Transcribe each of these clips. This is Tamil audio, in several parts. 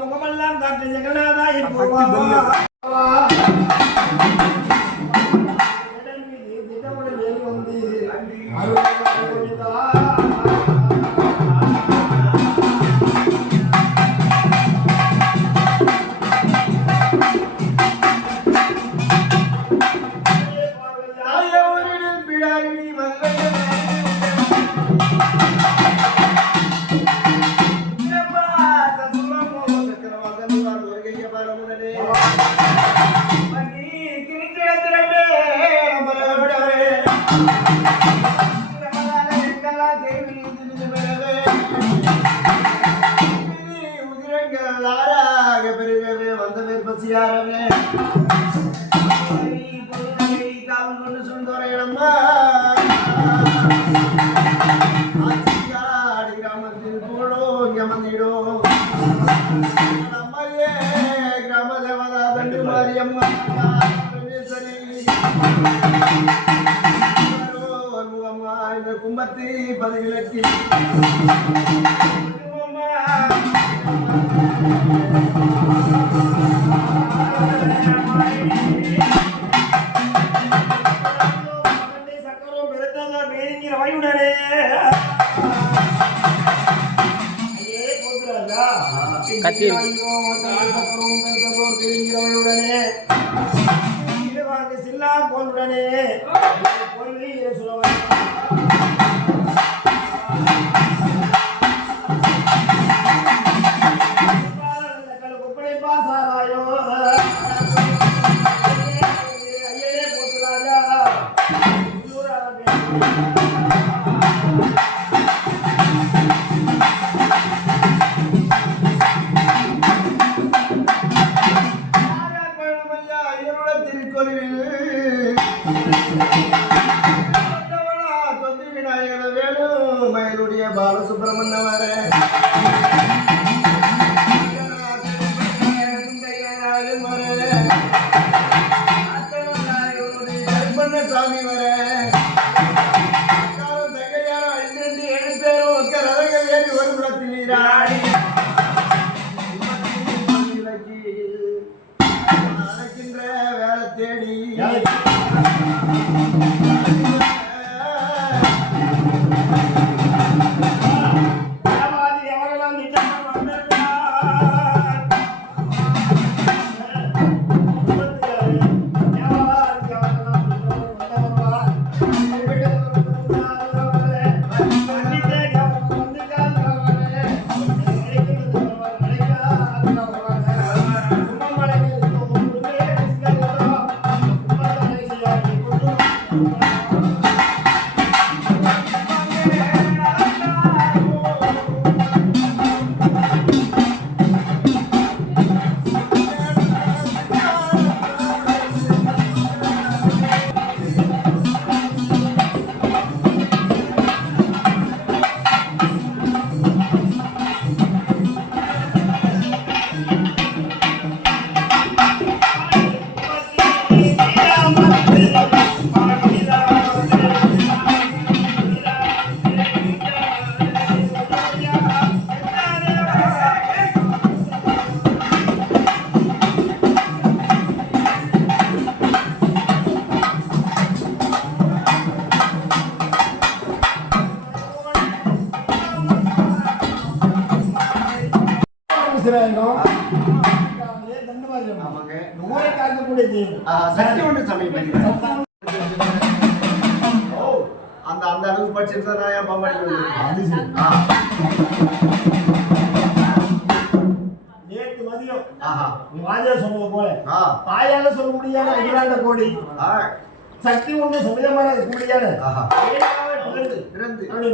முகமெல்லாம் காட்டு ஜெகநாதா பசியாரவே காவல் கொண்டு சொல்றேனம்மா கிராமத்தில் போடும் யமனிடோ நம்மையே கிராம தேவதா தண்டு மாரியம்மா இந்த கும்பத்தி பதிவிலக்கி சக்கரம் பெருத்தங்க பேருங்கிற வாயுடனே சில்லா போலுடனே குப்படை பாசாராயோ ஐயனே போத்து ராஜா மயிலுடைய பாலசுப்பிரமணியவர சாமி வர தங்கையாரோ 2 பேரும் ஒக்க ரதங்கள் ஏறி ஒரு புறத்தில் நீராடி நடக்கின்ற வேலை தேடி சக்தி உண்டு சமயம் அந்த அந்த அளவுக்கு படிச்சிருந்தா நான் என் பம்பாடி நேற்று மதியம் வாஜா சொன்னது போல தாயால சொல்ல முடியாத அகிலாண்ட கோடி சக்தி ஒன்று சமயமான முடியாது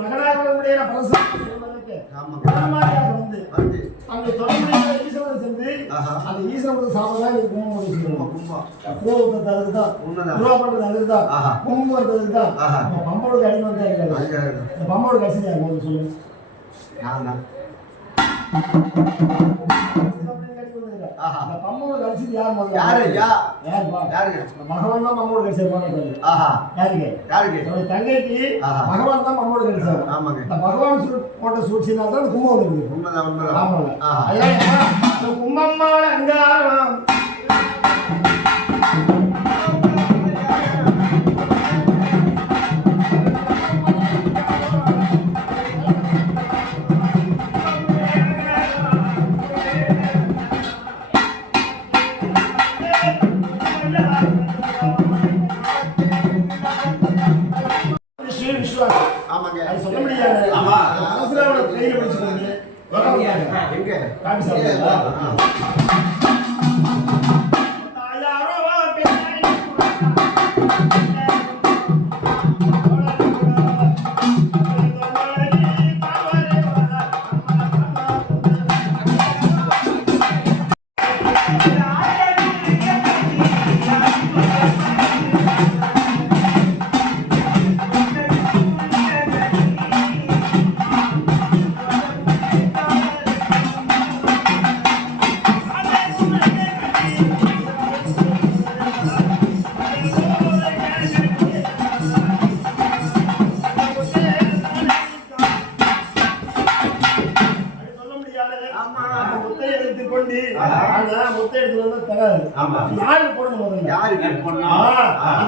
மகனாக முடியாத அந்த தொடர்புடைய ஈஸ்வரன் சென்று அந்த ஈஸ்வரன் சாப்பிதான் இது கும்பம் அதுதான் பண்றது அதுதான் கும்பம் அதுதான் பம்போடு அடி வந்தா இருக்காது இந்த பம்போடு கடைசி போது சொல்லு பம்மோடு கழிச்சு யாரு மகவான் தான் பம்மோடு கழிச்சு யாருக்கு தங்கைக்கு மகவான் தான் பம்மோடு கழிச்சாரு பகவான் போட்ட சூழ்ச்சினா தான் கும்பம் இருக்குது கும்பம்மான அங்காரம் சொல்ல முடியாது கையில் பிடிச்சுக்கோங்க எங்க காப்பி சாப்பிடுங்க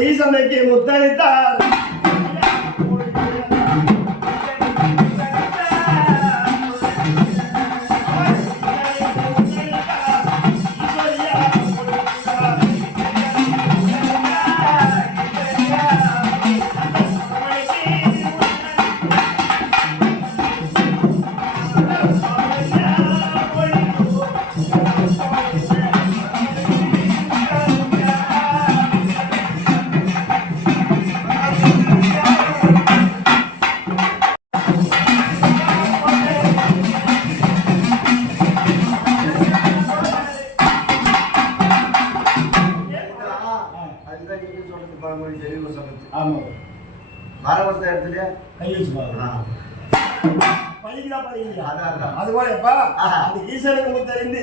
ஈசனைக்கு முத்தளித்தார் ஈஸ்வரனுக்கு முத்தறிந்து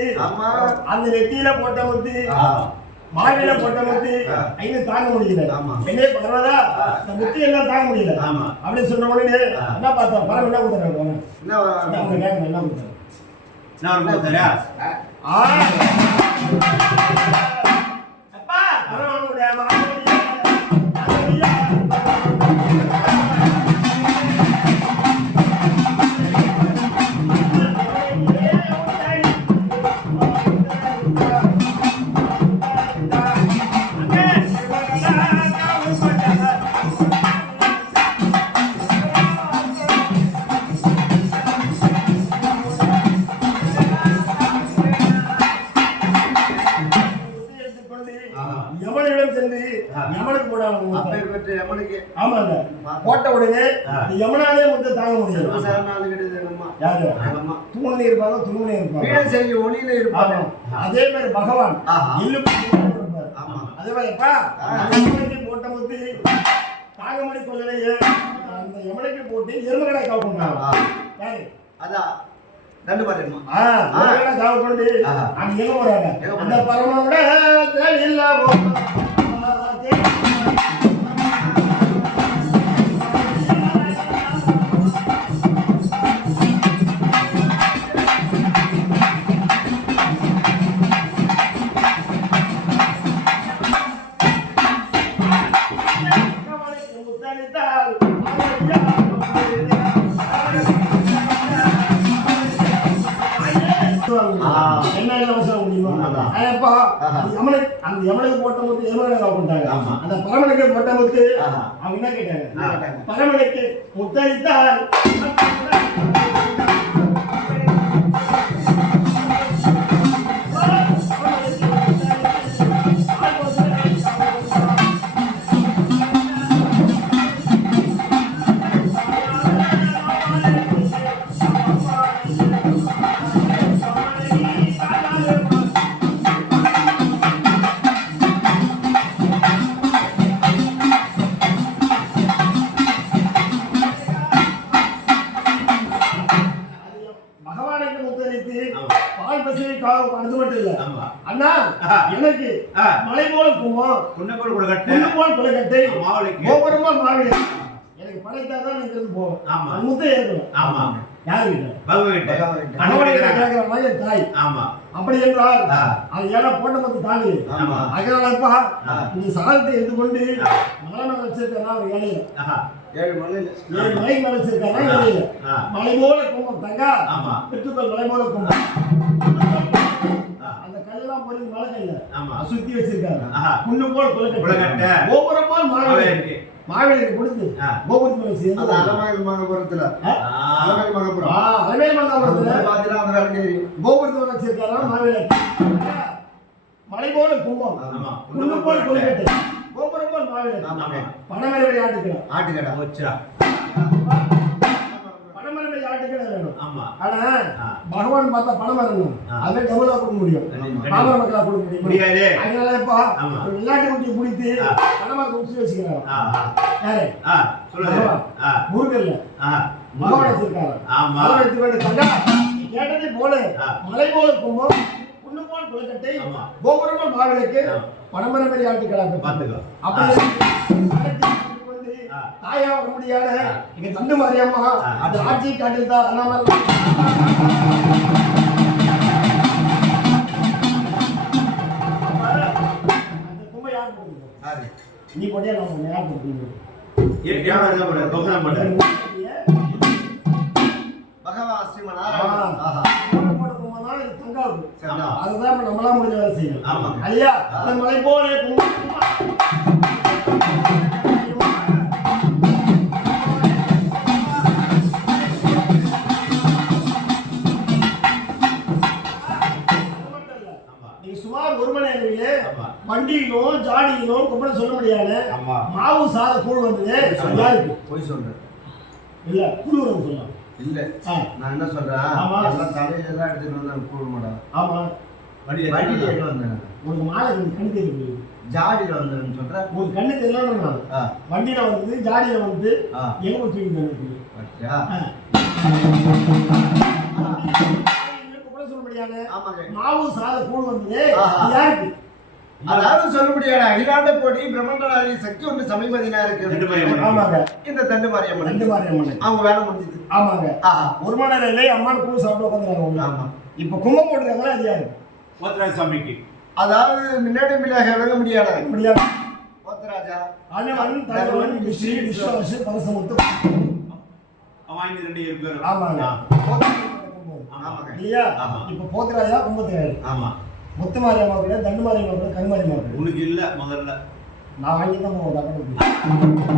அந்த நெத்தியில போட்ட முத்து மாவில போட்ட முத்து ஐந்து தாங்க முடியல. என்னே பரவாதா இந்த முத்து எல்லாம் தாங்க முடியல. அப்படி சொன்ன உடனே என்ன பார்த்தோம் பரம் என்ன கொடுத்தாரு என்ன அவங்க கேட்கணும் என்ன கொடுத்தாரு நான் கொடுத்தாரா அப்பா பரவானுடைய மாவில போட்ட உடனே யமுனாலே வந்து தாங்க முடியாது. தூணில இருப்பாங்க துணில இருப்பாங்க. அதே மாதிரி பகவான் அதே மாதிரி போட்ட முத்து தாங்க மணி கொள்ளையே அந்த யமுனைக்கு போட்டு எருமகடை காவு பண்ணாங்க. அதான் ரெண்டு பாருமா காவு பண்ணி அங்க எங்க போறாங்க அந்த பரமோட இல்ல அந்த யமனுக்கு போட்ட முத்து எருமகடை காவு பண்ணிட்டாங்க. அந்த பரமனுக்கு போட்ட முத்து அவங்க என்ன கேட்டாங்க பரமனுக்கு முத்தளித்தால் அண்ணா எனக்கு மலை போல கும்பம் குன்ன போல குலக்கட்டை கோபுரமா மாவிலை எனக்கு படைத்தாதான் எனக்கு இருந்து போகும் முத்தை ஏற்கணும் யாரு கேட்கிற மாதிரி தாய் அப்படி என்றால் அது ஏன்னா போட்ட மத்து தாங்க அதனாலப்பா நீ சாதத்தை எடுத்துக்கொண்டு மலை மேல வச்சிருக்கா ஒரு இலையில 7 மலை மேல வச்சிருக்கா இலையில மலை போல கும்பம் தங்கா பெற்றுக்கொள் மலை போல கும்பம் அந்த கல்லெல்லாம் போய் மலை கல்ல சுத்தி வச்சிருக்காங்க குண்டு போல குலக்கட்டை கோபுரம் போல் மாவிலைக்கு கொடுத்து கோபுரத்துல சேர்ந்து அது அலமேல் மகாபுரத்துல பாத்தீங்கன்னா அந்த வேலைக்கு கோபுரத்துல வச்சிருக்காங்க மாவிலை மலை போல கும்பம் குண்டு போல குலக்கட்டை கோபுரம் போல் மாவிலை பணமரவை ஆட்டுக்கடை வச்சா பணமரவை ஆட்டுக்கடை வேணும். ஆனா பகவான் பார்த்தா பணமரம் அதை டபுளா கொடுக்க முடியும் பாமர மக்களா கொடுக்க முடியாது. அதனால இப்ப விளையாட்டு குட்டி பிடித்து பணமரத்தை உச்சி வச்சுக்கிறாங்க முருகல்ல பகவான் வச்சிருக்காங்க கேட்டதை போல மலை போல கும்பம் குண்டு போல் குலக்கட்டை கோபுரம் போல் மாவிலைக்கு பணமரவை ஆட்டுக்கடை அப்படி தாயா வர முடியாத இங்க தண்டு மாரியம்மா அது ஆட்சி காட்டில் தான் அந்த கும்பை யார் போடுங்க நீ போட்டியா நான் யார் போடுங்க பகவான் ஸ்ரீமன் நாராயணன் அதுதான் நம்மளா முடிஞ்ச வேலை செய்யணும் ஐயா அந்த மலை போல சுமார் ஒரு மணி நேரத்திலே வண்டியிலும் ஜாடியிலும் கும்பல சொல்ல முடியாது மாவு சாத கூழ் வந்தது யாருக்கு போய் சொல்றேன் இல்ல கூழ் சொல்லலாம் இல்ல நான் என்ன சொல்றேன் எல்லாம் தலையில தான் எடுத்துட்டு வந்தேன் கூழ் மாடா ஆமா வண்டியில எடுத்து வந்தேன் ஒரு மாலை கண்ணு தெரியும் ஜாடியில வந்தேன்னு சொல்றேன் ஒரு கண்ணு தெரியல வண்டியில வந்து ஜாடியில வந்து எங்க தூக்கி பாத்தியா சொல்ல முடியாது மாவு சாத கூழ் வந்தது யாருக்கு அதாவது சொல்ல முடியாது அகிலாண்ட கோடி பிரம்மண்டநாதி சக்தி ஒன்று சமீபதினா இருக்கு. ஆமாங்க. இந்த தண்டு மாரியம்மன் அவங்க வேலை முடிஞ்சது. ஆமாங்க. ஒரு மணி நேரம் இல்லை அம்மான் கூழ் சாப்பிட்டு உட்காந்துறாங்க. ஆமா. இப்ப கும்பம் போட்டுருக்காங்களா அது யாரு? போத்தராஜ சாமிக்கு. அதாவது முன்னாடி மில்லாக விளங்க முடியாது. போத்தராஜா அனுமன் தருவன் விஸ்ரீ விஸ்வாசு பரசமுத்து. அவங்க ரெண்டு பேர். ஆமாங்க. இல்லையா? இப்ப போத்தராஜா கும்பத்தேவர். ஆமா. முத்துமாரி அம்மா கூட தண்டுமாரி அம்மா கூட கண்மாரி அம்மா கூட உனக்கு இல்ல முதல்ல நான் வாங்கி தான் போவேன்.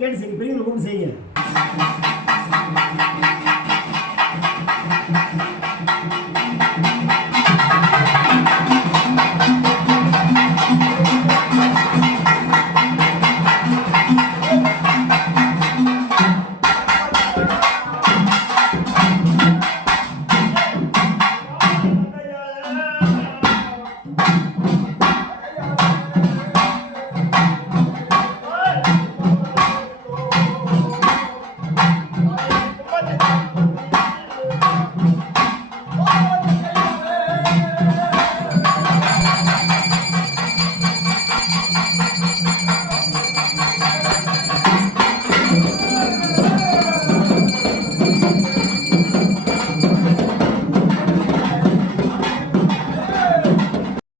கேட்டு செய்யுங்க, பெரியவங்களை கூப்பிட்டு செய்யுங்க.